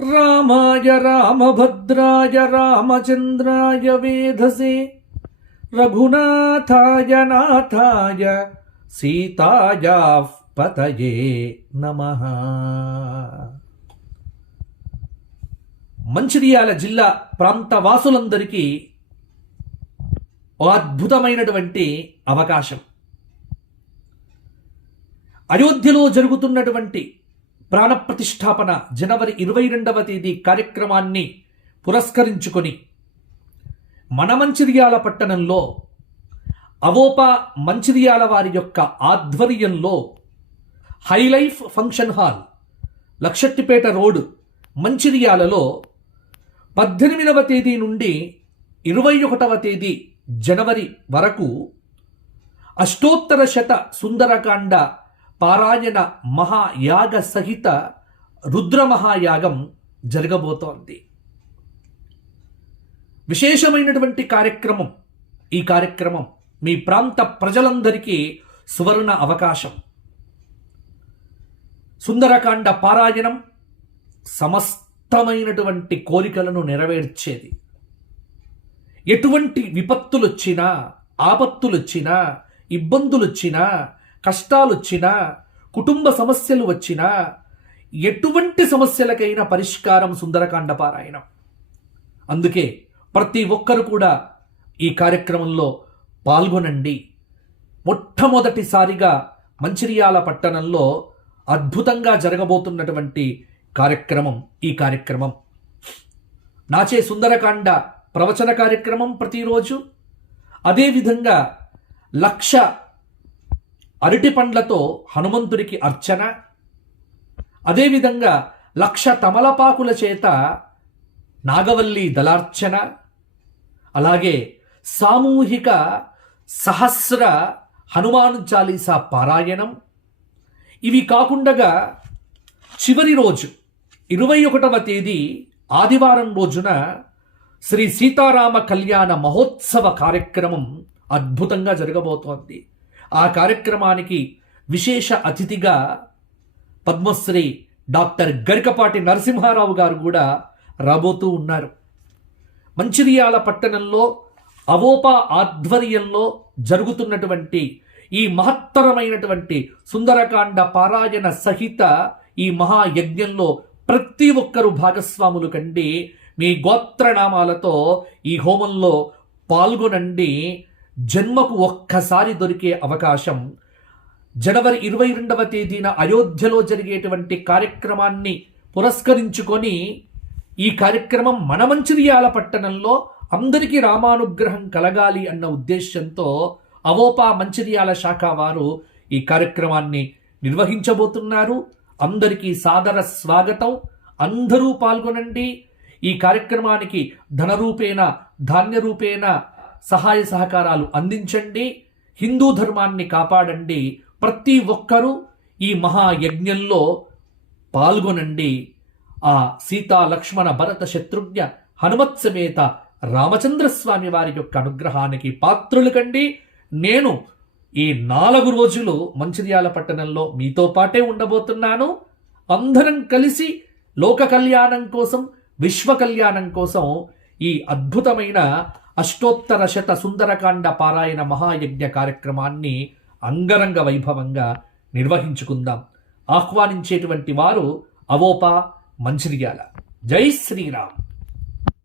రామాయ రామభద్రాయ రామచంద్రాయ వేధసే రఘునాథాయ నాథాయ సీతాయాః పతయే నమః. మంచిర్యాల జిల్లా ప్రాంత వాసులందరికీ ఓ అద్భుతమైనటువంటి అవకాశం. అయోధ్యలో జరుగుతున్నటువంటి ప్రాణప్రతిష్ఠాపన జనవరి 22వ తేదీ కార్యక్రమాన్ని పురస్కరించుకొని మన మంచిర్యాల పట్టణంలో అవోపా మంచిర్యాల వారి యొక్క ఆధ్వర్యంలో Hi-Life function hall, Luxettipet road, మంచిర్యాలలో 18వ తేదీ నుండి 21వ తేదీ జనవరి వరకు అష్టోత్తర శత సుందరకాండ పారాయణ మహాయాగ సహిత రుద్రమహాయాగం జరగబోతోంది. విశేషమైనటువంటి కార్యక్రమం. ఈ కార్యక్రమం మీ ప్రాంత ప్రజలందరికీ సువర్ణ అవకాశం. సుందరకాండ పారాయణం సమస్తమైనటువంటి కోరికలను నెరవేర్చేది. ఎటువంటి విపత్తులొచ్చినా, ఆపత్తులొచ్చినా, ఇబ్బందులొచ్చినా, కష్టాలొచ్చినా, కుటుంబ సమస్యలు వచ్చినా, ఎటువంటి సమస్యలకైనా పరిష్కారం సుందరకాండ పారాయణం. అందుకే ప్రతి ఒక్కరు కూడా ఈ కార్యక్రమంలో పాల్గొనండి. మొట్టమొదటిసారిగా మంచిర్యాల పట్టణంలో అద్భుతంగా జరగబోతున్నటువంటి కార్యక్రమం ఈ కార్యక్రమం. నాచే సుందరకాండ ప్రవచన కార్యక్రమం ప్రతిరోజు, అదేవిధంగా 1,00,000 అరటి పండ్లతో హనుమంతుడికి అర్చన, అదేవిధంగా 1,00,000 తమలపాకుల చేత నాగవల్లి దళార్చన, అలాగే సామూహిక సహస్ర హనుమాన్ చాలీసా పారాయణం. ఇవి కాకుండా చివరి రోజు 21వ తేదీ ఆదివారం రోజున శ్రీ సీతారామ కళ్యాణ మహోత్సవ కార్యక్రమం అద్భుతంగా జరగబోతోంది. ఆ కార్యక్రమానికి విశేష అతిథిగా పద్మశ్రీ డాక్టర్ గరికపాటి నరసింహారావు గారు కూడా రాబోతూ ఉన్నారు. మంచిర్యాల పట్టణంలో అవోపా ఆధ్వర్యంలో జరుగుతున్నటువంటి ఈ మహత్తరమైనటువంటి సుందరకాండ పారాయణ సహిత ఈ మహాయజ్ఞంలో ప్రతి ఒక్కరూ భాగస్వాములు కండి. మీ గోత్రనామాలతో ఈ హోమంలో పాల్గొనండి. జన్మకు ఒక్కసారి దొరికే అవకాశం. జనవరి 22వ తేదీన అయోధ్యలో జరిగేటువంటి కార్యక్రమాన్ని పురస్కరించుకొని ఈ కార్యక్రమం మన మంచిర్యాల పట్టణంలో అందరికీ రామానుగ్రహం కలగాలి అన్న ఉద్దేశంతో అవోపా మంచిర్యాల శాఖ వారు ఈ కార్యక్రమాన్ని నిర్వహించబోతున్నారు. అందరికీ సాదర స్వాగతం. అందరూ పాల్గొనండి. ఈ కార్యక్రమానికి ధనరూపేణ, ధాన్యరూపేణ సహాయ సహకారాలు అందించండి. హిందూ ధర్మాన్ని కాపాడండి. ప్రతి ఒక్కరూ ఈ మహాయజ్ఞంలో పాల్గొనండి. ఆ సీతా లక్ష్మణ భరత శత్రుఘ్న హనుమత్ సమేత రామచంద్రస్వామి వారి యొక్క అనుగ్రహానికి పాత్రులు కండి. నేను ఈ 4 రోజులు మంచిర్యాల పట్టణంలో మీతో పాటే ఉండబోతున్నాను. అందరం కలిసి లోక కళ్యాణం కోసం, విశ్వ కళ్యాణం కోసం ఈ అద్భుతమైన అష్టోత్తర శత సుందరకాండ పారాయణ మహాయజ్ఞ కార్యక్రమాన్ని అంగరంగ వైభవంగా నిర్వహించుకుందాం. ఆహ్వానించేటువంటి వారు అవోపా మంచిర్యాల. జై శ్రీరామ్.